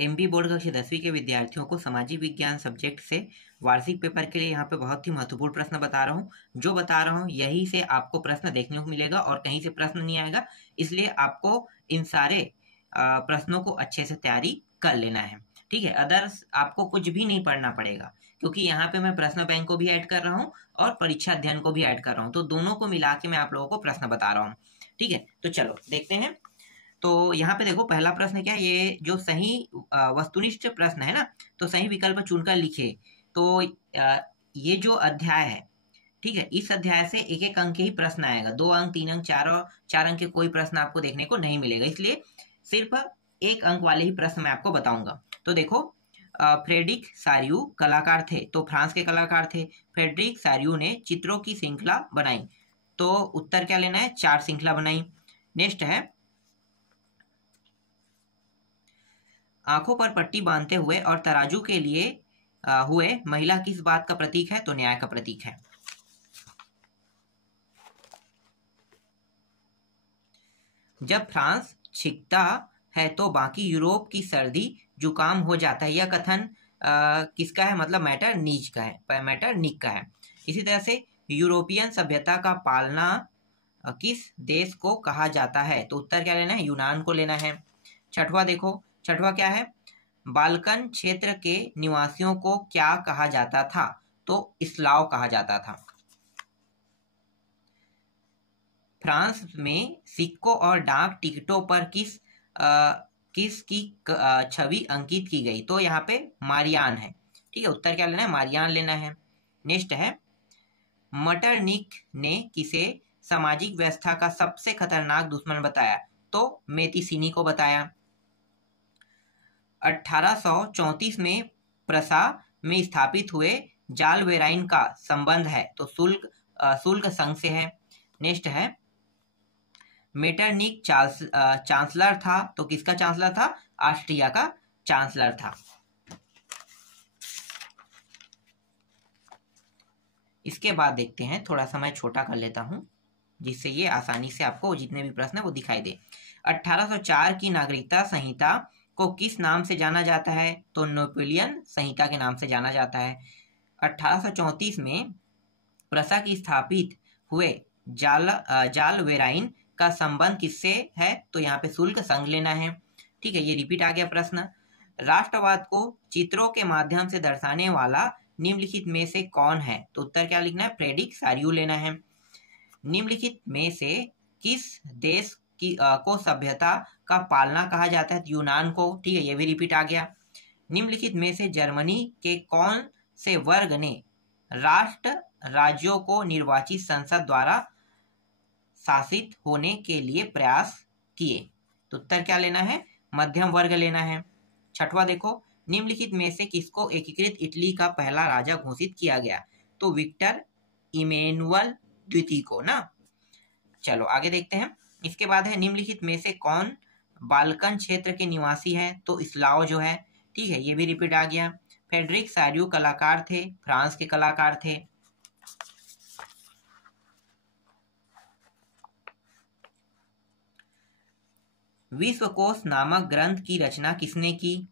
MP board कक्षा 10वीं के विद्यार्थियों को सामाजिक विज्ञान सब्जेक्ट से वार्षिक पेपर के लिए यहाँ पे बहुत ही महत्वपूर्ण प्रश्न बता रहा हूँ। जो बता रहा हूँ यही से आपको प्रश्न देखने को मिलेगा और कहीं से प्रश्न नहीं आएगा, इसलिए आपको इन सारे प्रश्नों को अच्छे से तैयारी कर लेना है। ठीक है, अदर्स आपको कुछ भी नहीं पढ़ना पड़ेगा, क्योंकि यहाँ पे मैं प्रश्न बैंक को भी ऐड कर रहा हूँ और परीक्षा अध्ययन को भी ऐड कर रहा हूँ, तो दोनों को मिला के मैं आप लोगों को प्रश्न बता रहा हूँ। ठीक है, तो चलो देखते हैं। तो यहाँ पे देखो पहला प्रश्न क्या है, ये जो सही वस्तुनिष्ठ प्रश्न है ना, तो सही विकल्प चुनकर लिखे। तो ये जो अध्याय है, ठीक है, इस अध्याय से एक एक अंक के ही प्रश्न आएगा। 2 अंक, 3 अंक, 4 अंक के कोई प्रश्न आपको देखने को नहीं मिलेगा, इसलिए सिर्फ 1 अंक वाले ही प्रश्न मैं आपको बताऊंगा। तो देखो, फ्रेडरिक सारियू कलाकार थे, तो फ्रांस के कलाकार थे। फ्रेडरिक सारियू ने चित्रों की श्रृंखला बनाई, तो उत्तर क्या लेना है, 4 श्रृंखला बनाई। नेक्स्ट है, आंखों पर पट्टी बांधते हुए और तराजू के लिए हुए महिला किस बात का प्रतीक है, तो न्याय का प्रतीक है। जब फ्रांस छिकता है तो बाकी यूरोप की सर्दी जुकाम हो जाता है, यह कथन किसका है, मतलब मैटरनिच का है, मैटरनिक का है। इसी तरह से यूरोपियन सभ्यता का पालना किस देश को कहा जाता है, तो उत्तर क्या लेना है, यूनान को लेना है। छठवां देखो, छठवां क्या है, बाल्कन क्षेत्र के निवासियों को क्या कहा जाता था, तो स्लाव कहा जाता था। फ्रांस में सिक्कों और डाक टिकटों पर किस की छवि अंकित की गई, तो यहाँ पे मारियान है। ठीक है, उत्तर क्या लेना है, मारियान लेना है। नेक्स्ट है, मटरनिक ने किसे सामाजिक व्यवस्था का सबसे खतरनाक दुश्मन बताया, तो मेतिसिनी को बताया। 1834 में प्रसा में स्थापित हुए जाल वेराइन का संबंध है, तो शुल्क संघ से है। नेक्स्ट है, मेटरनिक चांसलर था, तो किसका चांसलर था, ऑस्ट्रिया का चांसलर था। इसके बाद देखते हैं, थोड़ा सा मैं छोटा कर लेता हूं जिससे ये आसानी से आपको जितने भी प्रश्न है वो दिखाई दे। 1804 की नागरिकता संहिता को किस नाम से जाना जाता है, तो नेपोलियन संहिता के नाम से जाना जाता है। 1834 में प्रसा की स्थापित हुए जाल वेराइन का संबंध किससे है, तो यहाँ पे शुल्क संघ लेना है। ठीक है, ये रिपीट आ गया प्रश्न। राष्ट्रवाद को चित्रों के माध्यम से दर्शाने वाला निम्नलिखित में से कौन है, तो उत्तर क्या लिखना है, फ्रेडरिक सारियू लेना है। निम्नलिखित में से किस देश को सभ्यता का पालना कहा जाता है, यूनान को। ठीक है, ये भी रिपीट आ गया। निम्नलिखित में से जर्मनी के कौन से वर्ग ने राष्ट्र राज्यों को निर्वाचित संसद द्वारा शासित होने के लिए प्रयास किए, तो उत्तर क्या लेना है, मध्यम वर्ग लेना है। छठवां देखो, निम्नलिखित में से किसको एकीकृत इटली का पहला राजा घोषित किया गया, तो विक्टर इमैनुअल द्वितीय को ना। चलो आगे देखते हैं। इसके बाद है, निम्नलिखित में से कौन बाल्कन क्षेत्र के निवासी है, तो स्लाव जो है। ठीक है, ये भी रिपीट आ गया। फ्रेडरिक सारियू कलाकार थे, फ्रांस के कलाकार थे। विश्वकोश नामक ग्रंथ की रचना किसने की,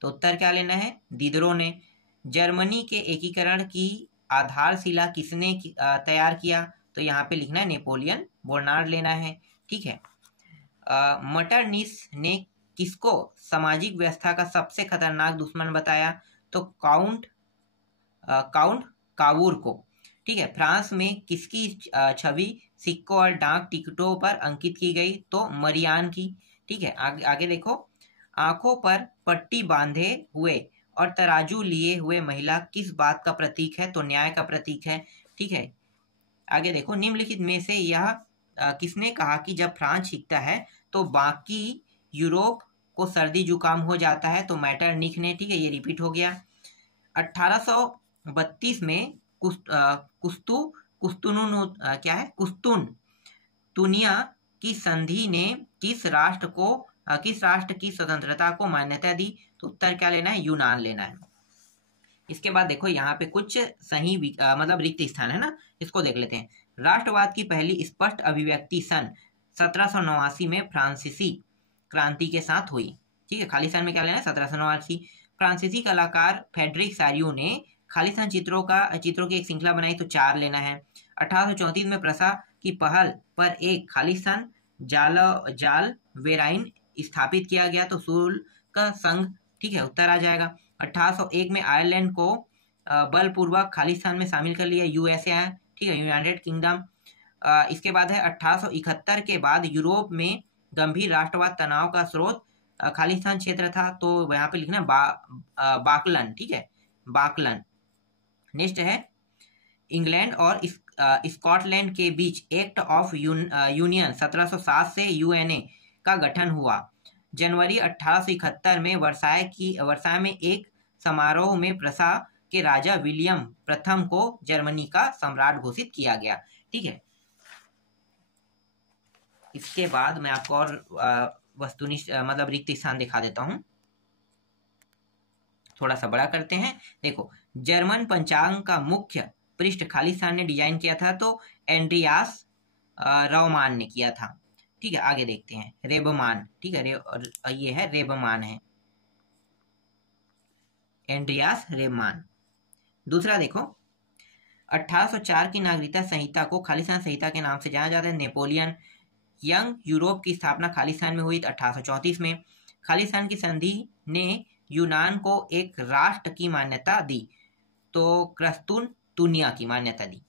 तो उत्तर क्या लेना है, दिदरो ने। जर्मनी के एकीकरण की आधारशिला किसने तैयार किया, तो यहाँ पे लिखना है नेपोलियन बोनार्ड लेना है। ठीक है, मटरनिस ने किसको सामाजिक व्यवस्था का सबसे खतरनाक दुश्मन बताया, तो काउंट कावूर को। ठीक है, फ्रांस में किसकी छवि सिक्कों और डाक टिकटों पर अंकित की गई, तो मरियान की। ठीक है, आगे देखो, आंखों पर पट्टी बांधे हुए और तराजू लिए हुए महिला किस बात का प्रतीक है, तो न्याय का प्रतीक है। ठीक है, आगे देखो, निम्नलिखित में से यह किसने कहा कि जब फ्रांस छिकता है तो बाकी यूरोप को सर्दी जुकाम हो जाता है, तो मैटरनिक ने। ठीक है, ये रिपीट हो गया। 1832 में कुस्तुनतुनिया की संधि ने किस राष्ट्र की स्वतंत्रता को मान्यता दी, तो उत्तर क्या लेना है, यूनान लेना है। इसके बाद देखो, यहाँ पे कुछ सही मतलब रिक्त स्थान है ना, इसको देख लेते हैं। राष्ट्रवाद की पहली स्पष्ट अभिव्यक्ति सन 1789 में फ्रांसीसी क्रांति के साथ हुई। ठीक है, खालिस्तान में क्या लेना है, 1789। फ्रांसीसी कलाकार फ्रेडरिक सारियू ने खालिस्तान चित्रों की एक श्रृंखला बनाई, तो 4 लेना है। 1834 में प्रसा की पहल पर एक खालिस्तान जाल वेराइन स्थापित किया गया, तो सूल का संघ, ठीक है, उत्तर आ जाएगा। 1801 में आयरलैंड को बलपूर्वक खालिस्तान में शामिल कर लिया, यूएसए है, ठीक है, यूनाइटेड किंगडम। इसके बाद है 1871 के बाद यूरोप में गंभीर राष्ट्रवाद तनाव का स्रोत खालिस्तान क्षेत्र था, तो यहाँ पे लिखना बाकलन, ठीक है, बाकलन। नेक्स्ट है इंग्लैंड और स्कॉटलैंड के बीच एक्ट ऑफ यूनियन 1707 से यूएनए का गठन हुआ। जनवरी 1871 में वर्साय में एक समारोह में प्रसा के राजा विलियम प्रथम को जर्मनी का सम्राट घोषित किया गया, ठीक है। इसके बाद मैं आपको और वस्तुनिष्ठ मतलब रिक्त स्थान दिखा देता हूं, थोड़ा सा बड़ा करते हैं। देखो, जर्मन पंचांग का मुख्य पृष्ठ खालिस्तान ने डिजाइन किया था, तो एंड्रियास रौमान ने किया था, ठीक है। आगे देखते हैं, रेबमान, ठीक है, ये है रेबमान है, एंड्रियास रेबमान। दूसरा देखो, 1804 की नागरिकता संहिता को खालिस्तान संहिता के नाम से जाना जाता है। नेपोलियन यंग यूरोप की स्थापना खालिस्तान में हुई 1834 में। खालिस्तान की संधि ने यूनान को एक राष्ट्र की मान्यता दी, तो क्रिस्तुनिया की मान्यता दी।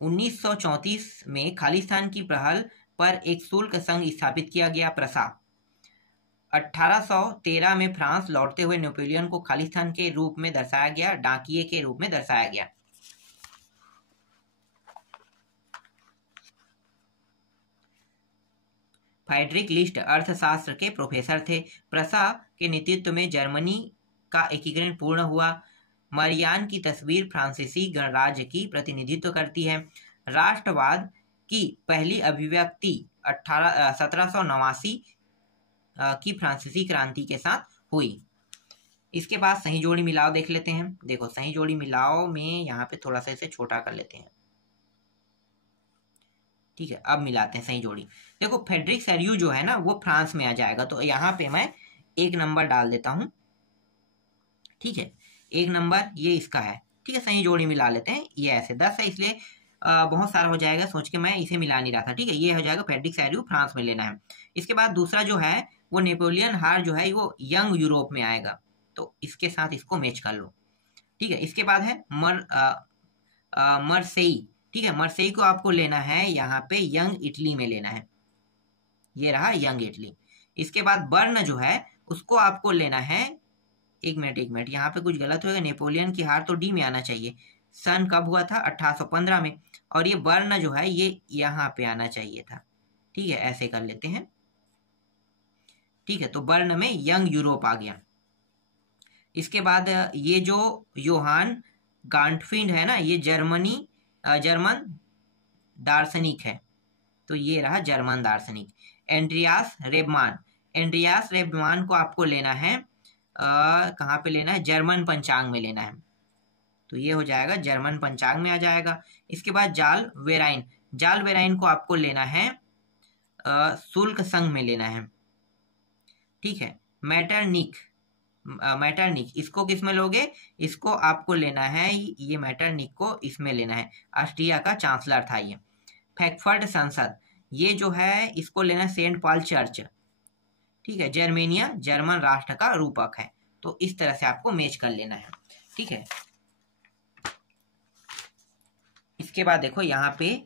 1934 में खालिस्तान की पहल पर एक शुल्क संघ स्थापित किया गया, प्रसा। 1813 में फ्रांस लौटते हुए नेपोलियन को खालिस्तान के रूप में दर्शाया गया, डाकिये के रूप में दर्शाया गया। फ्रेडरिक लिस्ट अर्थशास्त्र के प्रोफेसर थे। प्रसा के नेतृत्व में जर्मनी का एकीकरण पूर्ण हुआ। मरियान की तस्वीर फ्रांसीसी गणराज्य की प्रतिनिधित्व करती है। राष्ट्रवाद की पहली अभिव्यक्ति 1789 की फ्रांसीसी क्रांति के साथ हुई। इसके बाद सही जोड़ी मिलाओ देख लेते हैं। देखो, सही जोड़ी मिलाओ में यहाँ पे थोड़ा सा इसे छोटा कर लेते हैं, ठीक है। अब मिलाते हैं सही जोड़ी। देखो, फ्रेडरिक सारियू जो है ना, वो फ्रांस में आ जाएगा, तो यहाँ पे मैं 1 नंबर डाल देता हूँ, ठीक है। 1 नंबर ये इसका है, ठीक है। सही जोड़ी मिला लेते हैं, ये ऐसे 10 है, इसलिए बहुत सारा हो जाएगा, सोच के मैं इसे मिला नहीं रहा था, ठीक है। ये हो जाएगा फ्रेडरिक सारियू, फ्रांस में लेना है। इसके बाद दूसरा जो है वो नेपोलियन हार जो है वो यंग यूरोप में आएगा, तो इसके साथ इसको मैच कर लो, ठीक है। इसके बाद है मरसेई, ठीक है। मरसेई को आपको लेना है यहाँ पे यंग इटली में लेना है, ये रहा यंग इटली। इसके बाद बर्न जो है उसको आपको लेना है, एक मिनट, यहाँ पे कुछ गलत होगा। नेपोलियन की हार तो डी में आना चाहिए। सन कब हुआ था? 1815 में। और ये बर्न जो है ये यहाँ पे आना चाहिए था, ठीक है। ऐसे कर लेते हैं, ठीक है। तो बर्न में यंग यूरोप आ गया। इसके बाद ये जो योहान गांटफिंड है ना, ये जर्मन दार्शनिक है, तो ये रहा जर्मन दार्शनिक। एंड्रियास रेबमान को आपको लेना है, कहाँ पे लेना है? जर्मन पंचांग में लेना है, तो ये हो जाएगा जर्मन पंचांग में आ जाएगा। इसके बाद जाल वेराइन को आपको लेना है शुल्क संघ में लेना है, ठीक है। मैटरनिक इसको किस में लोगे? इसको आपको लेना है, ये मैटरनिक को इसमें लेना है, ऑस्ट्रिया का चांसलर था ये। फ्रैंकफर्ट संसद, ये जो है इसको लेना सेंट पॉल चर्च, ठीक है। जर्मेनिया जर्मन राष्ट्र का रूपक है, तो इस तरह से आपको मैच कर लेना है, ठीक है। इसके बाद देखो यहाँ पे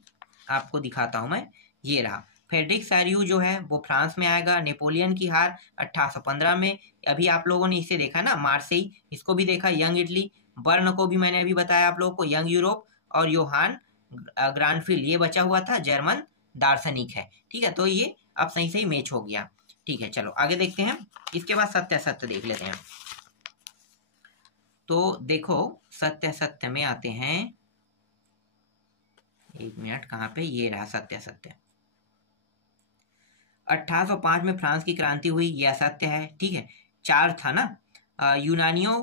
आपको दिखाता हूं मैं, ये रहा फ्रेडरिक सारियू जो है वो फ्रांस में आएगा। नेपोलियन की हार 1815 में, अभी आप लोगों ने इसे देखा ना, मार्सेई, इसको भी देखा, यंग इटली। बर्न को भी मैंने अभी बताया आप लोगों को, यंग यूरोप। और योहान ग्रांटफील्ड ये बचा हुआ था, जर्मन दार्शनिक है, ठीक है। तो ये अब सही मैच हो गया, ठीक है। चलो आगे देखते हैं। इसके बाद सत्य देख लेते हैं। तो देखो सत्य में आते हैं, एक मिनट, कहाँ पे? ये रहा सत्य। 1805 में फ्रांस की क्रांति हुई, यह सत्य है, ठीक है। 4 था ना। यूनानियों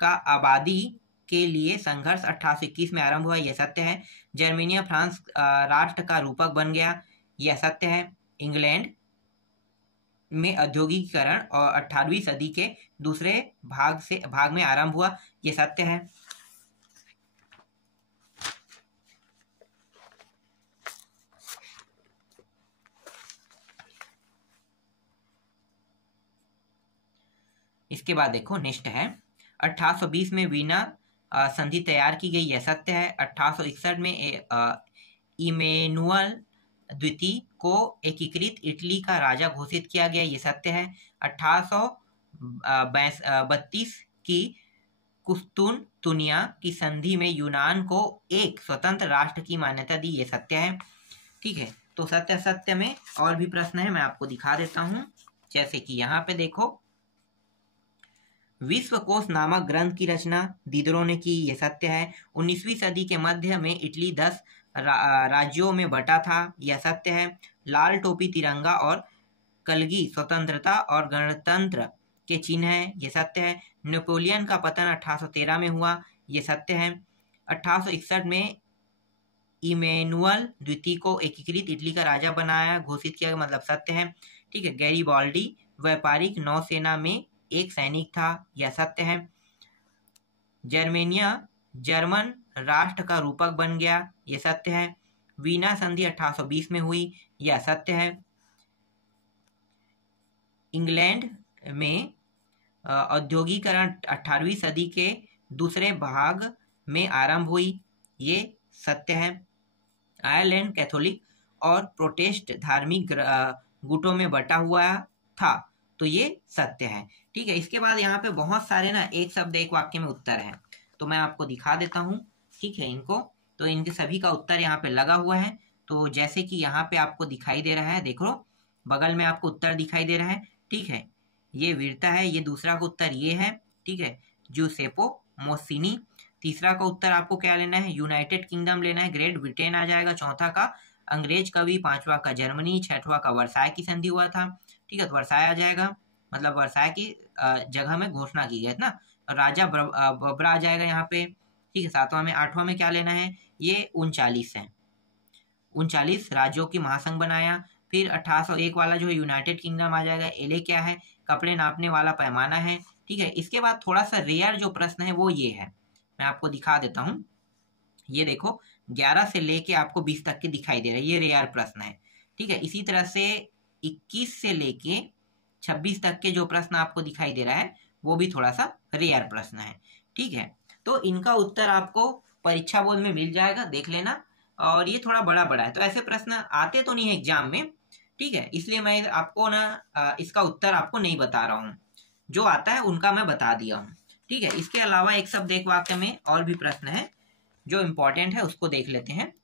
का आबादी के लिए संघर्ष 1821 में आरंभ हुआ, यह सत्य है। जर्मेनिया फ्रांस राष्ट्र का रूपक बन गया, यह सत्य है। इंग्लैंड में औद्योगिकीकरण और 18वीं सदी के दूसरे भाग में आरंभ हुआ, ये सत्य है। इसके बाद देखो नेक्स्ट है 1820 में वीना संधि तैयार की गई, यह सत्य है। 1861 में इमैनुअल द्वितीय को एकीकृत इटली का राजा घोषित किया गया, ये सत्य है। 1832 की कुस्तुनतुनिया की संधि में यूनान को एक स्वतंत्र राष्ट्र की मान्यता दी, ये सत्य है। ठीक है, तो सत्य सत्य में और भी प्रश्न है, मैं आपको दिखा देता हूं। जैसे कि यहाँ पे देखो, विश्वकोश नामक ग्रंथ की रचना दीदरों ने की, ये सत्य है। 19वीं सदी के मध्य में इटली 10 राज्यों में बटा था, यह सत्य है। लाल टोपी तिरंगा और कलगी स्वतंत्रता और गणतंत्र के चिन्ह है, ये सत्य है। नेपोलियन का पतन 1813 में हुआ, ये सत्य है। 1861 में इमैनुअल द्वितीय को एकीकृत इटली का राजा बनाया घोषित किया, मतलब सत्य है। ठीक है, गैरीबाल्डी व्यापारिक नौसेना में एक सैनिक था, यह सत्य है। जर्मेनिया जर्मन राष्ट्र का रूपक बन गया, यह सत्य है। वीना संधि 1820 में हुई, यह सत्य है। इंग्लैंड में औद्योगिकरण 18वीं सदी के दूसरे भाग में आरंभ हुई, ये सत्य है। आयरलैंड कैथोलिक और प्रोटेस्ट धार्मिक गुटों में बटा हुआ था, तो ये सत्य है। ठीक है, इसके बाद यहाँ पे बहुत सारे ना एक शब्द एक वाक्य में उत्तर है, तो मैं आपको दिखा देता हूँ। ठीक है, इनको तो इनके सभी का उत्तर यहाँ पे लगा हुआ है। तो जैसे कि यहाँ पे आपको दिखाई दे रहा है, देखो बगल में आपको उत्तर दिखाई दे रहा है। ठीक है, ये वीरता है, ये दूसरा का उत्तर ये है। ठीक है, जूसेपो मोसिनी। तीसरा का उत्तर आपको क्या लेना है, यूनाइटेड किंगडम लेना है, ग्रेट ब्रिटेन आ जाएगा। चौथा का अंग्रेज कवि, पांचवा का जर्मनी, छठवां का वर्साय की संधि हुआ था। ठीक है, तो वर्साय आ जाएगा, मतलब वर्साय की जगह में घोषणा की गई ना। राजा बबरा आ जाएगा यहाँ पे। ठीक है, सातवां में। आठवां में क्या लेना है, ये 39 है, 39 राज्यों की महासंघ बनाया। फिर 1801 वाला जो है यूनाइटेड किंगडम आ जाएगा। एले क्या है, कपड़े नापने वाला पैमाना है। ठीक है, इसके बाद थोड़ा सा रेयर जो प्रश्न है वो ये है, मैं आपको दिखा देता हूँ। ये देखो 11 से लेके आपको 20 तक के दिखाई दे रहा है, ये रेयर प्रश्न है। ठीक है, इसी तरह से 21 से लेके 26 तक के जो प्रश्न आपको दिखाई दे रहा है वो भी थोड़ा सा रेयर प्रश्न है। ठीक है, तो इनका उत्तर आपको परीक्षा बोर्ड में मिल जाएगा, देख लेना। और ये थोड़ा बड़ा बड़ा है, तो ऐसे प्रश्न आते तो नहीं है एग्जाम में। ठीक है, इसलिए मैं आपको ना इसका उत्तर आपको नहीं बता रहा हूँ, जो आता है उनका मैं बता दिया हूँ। ठीक है, इसके अलावा एक शब्द एक वाक्य में और भी प्रश्न है जो इम्पोर्टेंट है, उसको देख लेते हैं।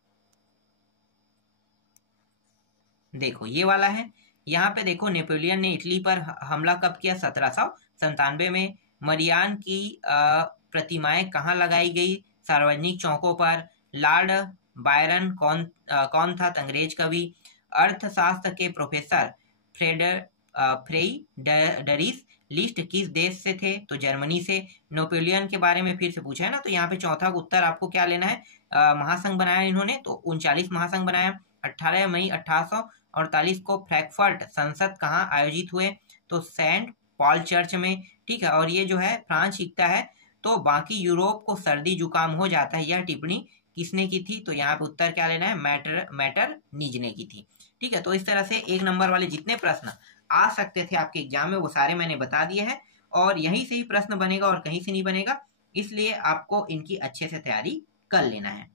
देखो ये वाला है, यहाँ पे देखो नेपोलियन ने इटली पर हमला कब किया, 1797 में। मरियान की प्रतिमाएं कहाँ लगाई गई, सार्वजनिक चौकों पर। लॉर्ड बायरन कौन था, अंग्रेज कवि। अर्थशास्त्र के प्रोफेसर फ्रेडरिस लिस्ट किस देश से थे, तो जर्मनी से। नेपोलियन के बारे में फिर से पूछा है ना, तो यहाँ पे चौथा उत्तर आपको क्या लेना है, महासंघ बनाया इन्होंने, तो 39 महासंघ बनाया। 18 मई 1848 को फ्रैंकफर्ट संसद कहाँ आयोजित हुए, तो सेंट पॉल चर्च में। ठीक है, और ये जो है फ्रांस लिखता है, तो बाकी यूरोप को सर्दी जुकाम हो जाता है, यह टिप्पणी किसने की थी, तो यहाँ पे उत्तर क्या लेना है, मैटरनिज ने की थी। ठीक है, तो इस तरह से 1 नंबर वाले जितने प्रश्न आ सकते थे आपके एग्जाम में वो सारे मैंने बता दिए हैं, और यहीं से ही प्रश्न बनेगा और कहीं से नहीं बनेगा, इसलिए आपको इनकी अच्छे से तैयारी कर लेना है।